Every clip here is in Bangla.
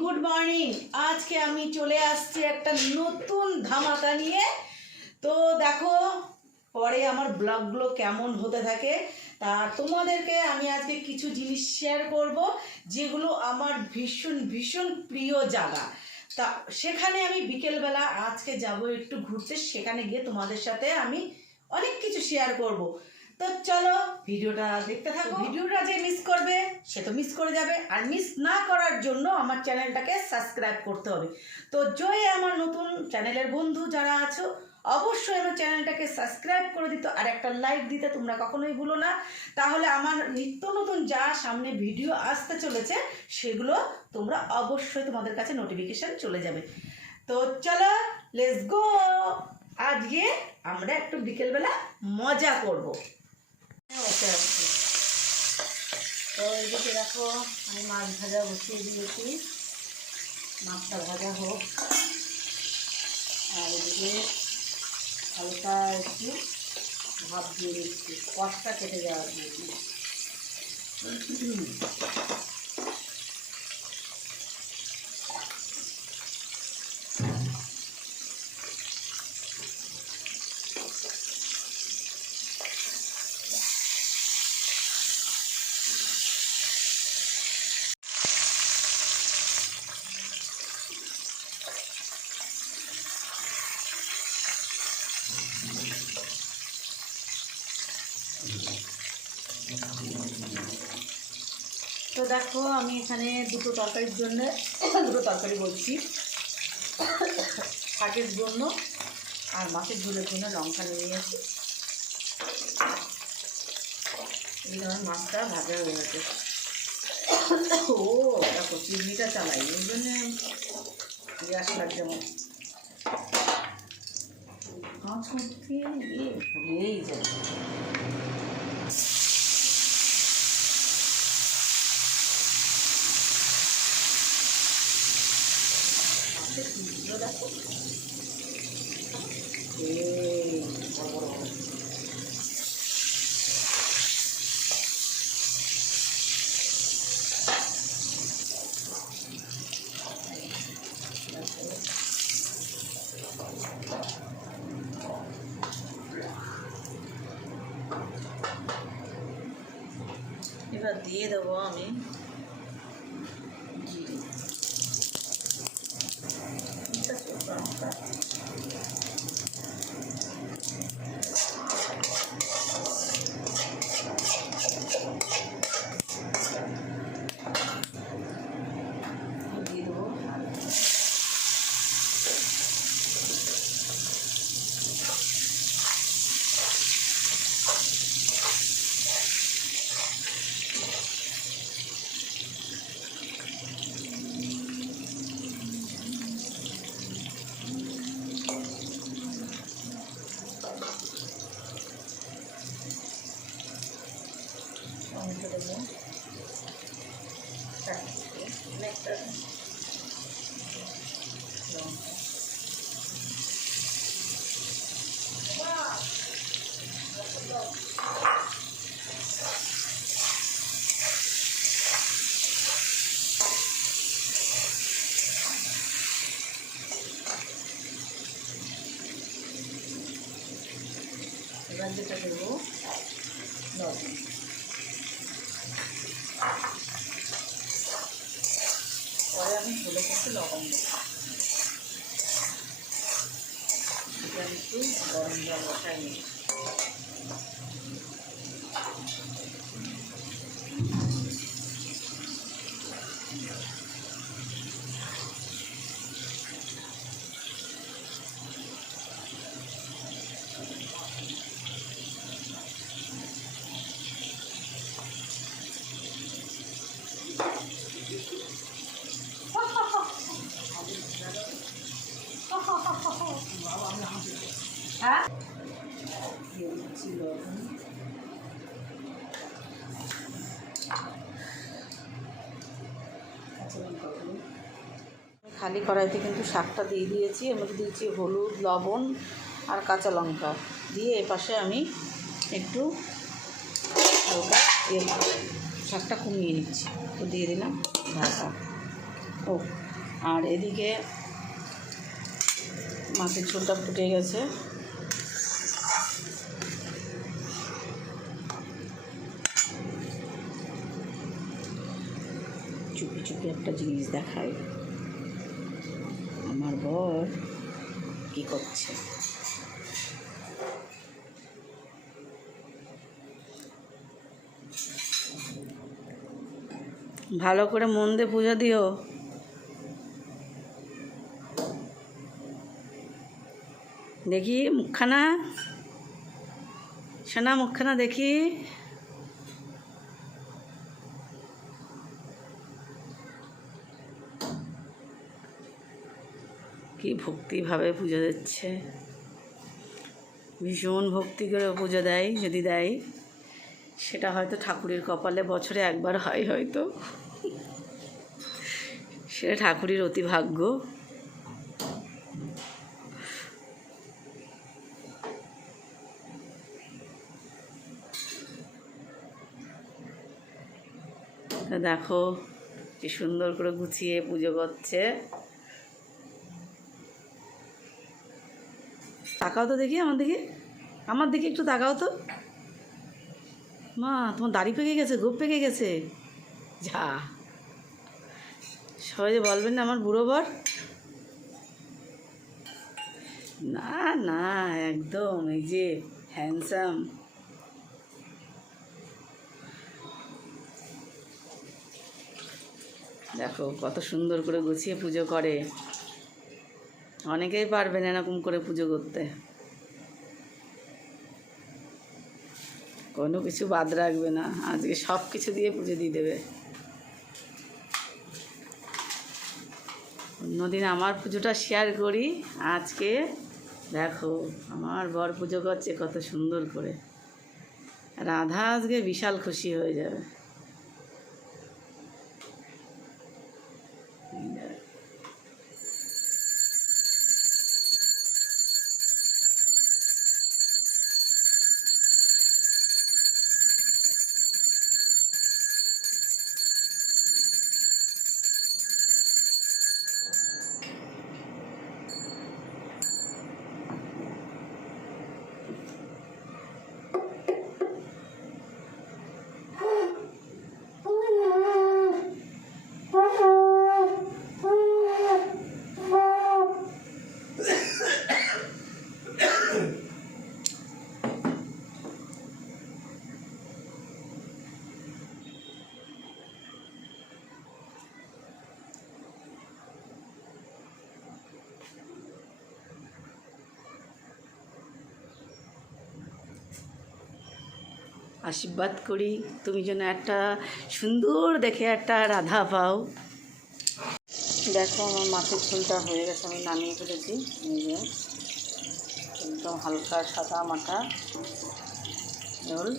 Good morning. আজকে আমি চলে আসছি একটা নতুন ধামাকা নিয়ে। তো দেখো, পরে আমার ব্লগগুলো কেমন হতে থাকে, তা তোমাদেরকে আমি আজকে কিছু জিনিস শেয়ার করব, যেগুলো আমার ভীষণ ভীষণ প্রিয় জায়গা। তা সেখানে আমি বিকেলবেলা আজকে যাব একটু ঘুরতে, সেখানে গিয়ে তোমাদের সাথে আমি অনেক কিছু শেয়ার করব। তো চলো ভিডিওটা দেখতে থাকো। ভিডিওটা যে মিস করবে সে তো মিস করে যাবে। আর মিস না করার জন্য আমার চ্যানেলটাকে সাবস্ক্রাইব করতে হবে। তো জয় আমার নতুন চ্যানেলের বন্ধু যারা আছো অবশ্যই আমার চ্যানেলটাকে সাবস্ক্রাইব করে দিত আর একটা লাইক দিতে তোমরা কখনোই ভুলো না। তাহলে আমার নিত্য নতুন যা সামনে ভিডিও আসতে চলেছে সেগুলো তোমরা অবশ্যই তোমাদের কাছে নোটিফিকেশান চলে যাবে। তো চলো লেটস গো আজকে আমরা একটু বিকেলবেলা মজা করব। বসে আসছি তো এদিকে দেখো, আমি মাছ ভাজা বসিয়ে দিয়েছি। মাছটা ভাজা হোক। আর এদিকে হালকা একটু ভাব দিয়ে দিচ্ছি। কষটা কেটে যাওয়ার জন্য। দেখো, আমি এখানে দুটো তরকারির জন্য, দুটো তরকারি বলছি। শাকের জন্য আর মাছের ঝোলের জন্য লঙ্কা নিয়ে নিয়েছি। এদিকে আমার মাছটা ভাজা হয়ে গেছে। ও দেখো চিমনিটা চালাই ওই জন্য গ্যাস লাগছে আমার। মাছ করতে গিয়ে ভুলেই যায় এবার দিয়ে দেবো আমি জিরে এটা শুকনো যেটা দেবো লবণ। পরে আমি ঝোলে করতে লবণ দেবো। একটু গরম জল বসাই নিই হ্যাঁ দিয়ে দিচ্ছি লবণ কাঁচা লঙ্কা গুঁড়ো। খালি কড়াইতে কিন্তু শাকটা দিয়ে দিয়েছি। এর মধ্যে দিয়েছি হলুদ, লবণ আর কাঁচা লঙ্কা। দিয়ে এপাশে আমি একটু হালকা ইয়ে শাকটা কমিয়ে নিচ্ছি। তো দিয়ে দিলাম ঢাকা ও, আর এদিকে মাছের ঝোলটা ফুটে গেছে। চুপি চুপি একটা জিনিস আমার বর কি করছে? ভালো করে মন দিয়ে পুজো দিও। দেখি মুখখানা। সোনা মুখখানা দেখি। ভক্তিভাবে পুজো দিচ্ছে। ভীষণ ভক্তি করে পুজো দেয়, যদি দেয়, সেটা হয়তো ঠাকুরের কপালে বছরে একবার হয় হয়তো। সেটা ঠাকুরের অতি ভাগ্য দেখো, কি সুন্দর করে গুছিয়ে পুজো করছে। তাকাও তো দেখি আমার দিকে। আমার দিকে একটু তাকাও তো। মা, তোমার দাড়ি পেকে গেছে, গোপ পেকে গেছে। যা। সবাই যে বলবেন না আমার বুড়ো বর। না না, একদম, এই যে হ্যান্ডসাম দেখো, কত সুন্দর করে গুছিয়ে পুজো করে। অনেকেই পারবেন এরকম করে পুজো করতে। কোনো কিছু বাদ রাখবে না, আজকে সব কিছু দিয়ে পুজো দিয়ে দেবে। অন্যদিন আমার পুজোটা শেয়ার করি, আজকে দেখো আমার বর পুজো করছে কত সুন্দর করে। রাধা আজকে বিশাল খুশি হয়ে যাবে এই দেখ। আশীর্বাদ করি। তুমি যেন একটা সুন্দর দেখে একটা রাধা পাও। দেখো, আমার মাছের ঝোলটা হয়ে গেছে, আমি নামিয়ে ফেলেছি। যে, একদম হালকা সাদা মাথা ঝোল।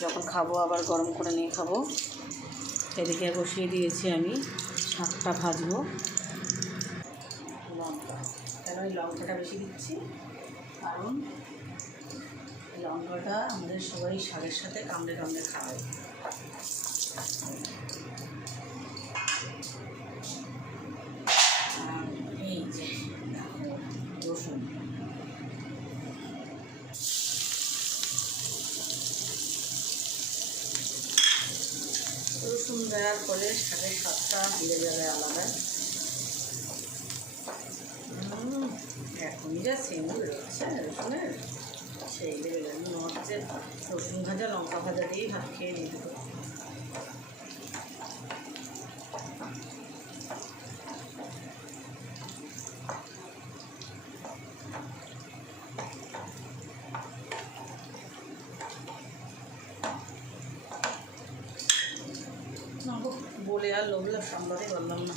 যখন খাব, আবার গরম করে নিয়ে খাব। এদিকে বসিয়ে দিয়েছি আমি শাকটা ভাজবো। লঙ্কা। কেন লঙ্কাটা বেশি দিচ্ছি? কারণ লঙ্কাটা আমাদের সবাই শাকের সাথে কামড়ে কামড়ে খাওয়ায় আর এই যে রসুন। রসুন দেওয়ার ফলে শাকের স্বাদটা বেড়ে যাবে আলাদা। এখনই যা সেন্ট বেরোচ্ছে রসুনের। সেই লেভেলের মনে হচ্ছে রসুন ভাজা লঙ্কা ভাজা দিয়েই ভাত খেয়ে নিতে বলে আর লোভলা সামলাতে পারলাম না।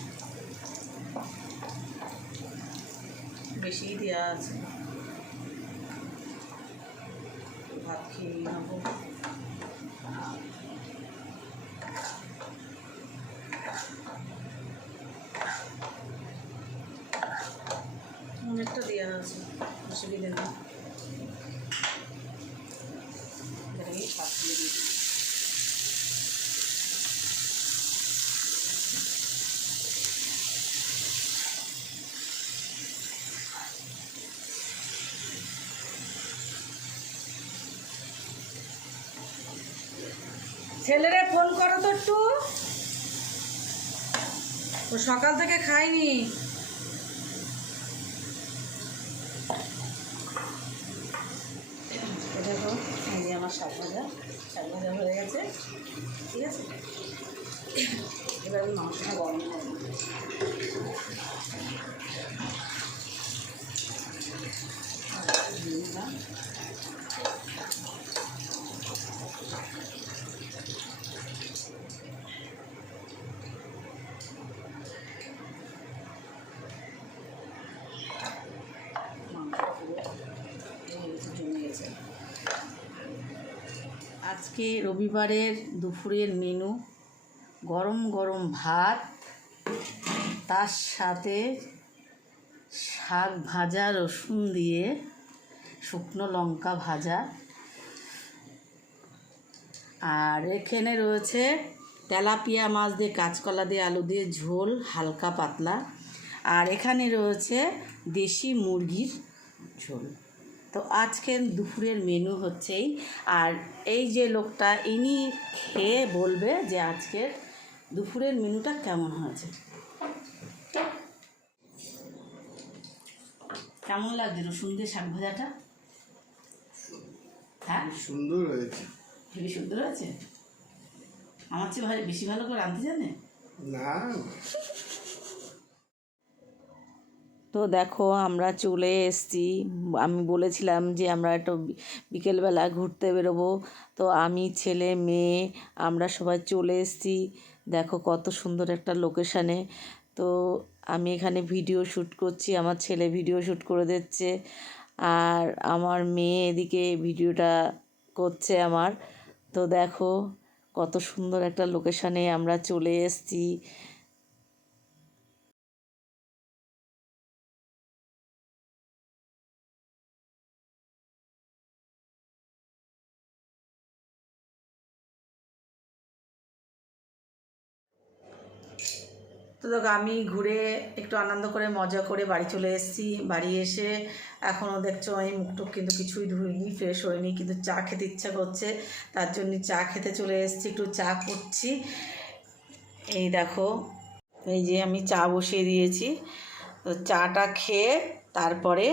বেশিই দেওয়া আছে ভাত খেয়ে নেব অনেকটা দেওয়া আছে অসুবিধা নেই এটাকে ভাত তুলে দিয়ে দিই। ছেলেরে ফোন করো তো একটু। ও সকাল থেকে খাইনি দেখো, এই আমার শাক ভাজা। শাক ভাজা হয়ে গেছে, ঠিক আছে? এবার আমি মাংসটা গরম করব দিয়ে দিলাম। মাংসটা পুরো হয়ে গেছে, জমে গেছে। আজকে রবিবারের দুপুরের মেনু, গরম গরম ভাত, তার সাথে শাক ভাজা, রসুন দিয়ে শুকনো লঙ্কা ভাজা। আর এখানে রয়েছে তেলাপিয়া মাছ দিয়ে, কাঁচকলা দিয়ে, আলু দিয়ে ঝোল, হালকা পাতলা। আর এখানে রয়েছে দেশি মুরগির ঝোল। তো আজকের দুপুরের মেনু হচ্ছেই। আর এই যে লোকটা ইনি খেয়ে বলবে যে আজকের দুপুরের মেনুটা কেমন হয়েছে। কেমন লাগছে রসুন দিয়ে শাক ভাজাটা? হ্যাঁ? সুন্দর হয়েছে। হেবি সুন্দর হয়েছে? আমার চেয়ে ভাই বেশি ভালো করে রাঁধতে জানে? না। তো দেখো আমরা চলে এসেছি। আমি বলেছিলাম যে আমরা একটু বিকেলবেলা ঘুরতে বেরোবো। তো আমি, ছেলে, মেয়ে, আমরা সবাই চলে এসেছি। দেখো কত সুন্দর একটা লোকেশানে। তো আমি এখানে ভিডিও শ্যুট করছি, আমার ছেলে ভিডিও শ্যুট করে দিচ্ছে। আর আমার মেয়ে এদিকে ভিডিওটা করছে আমার। তো দেখো কত সুন্দর একটা লোকেশানে আমরা চলে এসেছি। তো দেখো, আমি ঘুরে একটু আনন্দ করে, মজা করে বাড়ি চলে এসেছি। বাড়ি এসে এখনও দেখছ আমি মুখটুক কিন্তু কিছুই ধুইনি ফ্রেশ হয়নি কিন্তু চা খেতে ইচ্ছা করছে। তার জন্য চা খেতে চলে এসেছি, একটু চা করছি। এই দেখো, এই যে আমি চা বসিয়ে দিয়েছি। তো চাটা খেয়ে তারপরে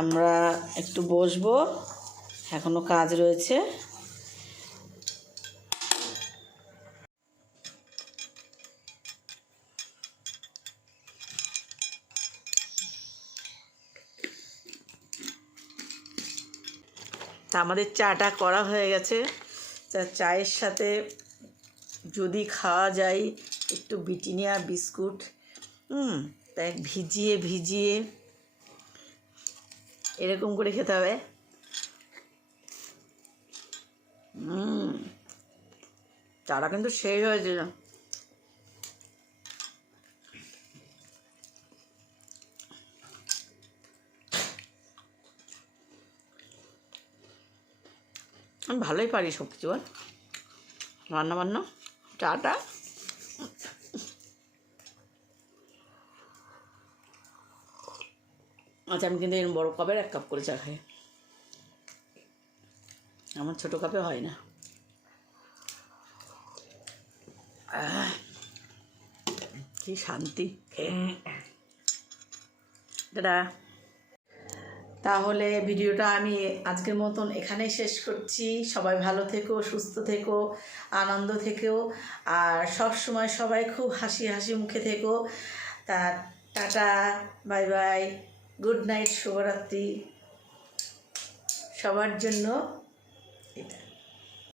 আমরা একটু বসবো। এখনও কাজ রয়েছে। আমাদের চাটা করা হয়ে গেছে। তা চায়ের সাথে যদি খাওয়া যায়, একটু বিটিনিয়া বিস্কুট, হুম তাই ভিজিয়ে ভিজিয়ে এরকম করে খেতে হবে। হুম, চাটা কিন্তু শেষ হয়েছে। আমি ভালোই পারি সব কিছু বল। রান্না বান্না চাটা আচ্ছা আমি কিন্তু এরকম বড় কাপের এক কাপ করে চা খাই। আমার ছোট কাপে হয় না। কি শান্তি। দাদা তাহলে ভিডিওটা আমি আজকের মতন এখানেই শেষ করছি। সবাই ভালো থেকো, সুস্থ থেকো, আনন্দ থেকো, আর সব সময় সবাই খুব হাসি হাসি মুখে থেকো। তা, tata, bye bye, good night, শুভরাত্রি। সবার জন্য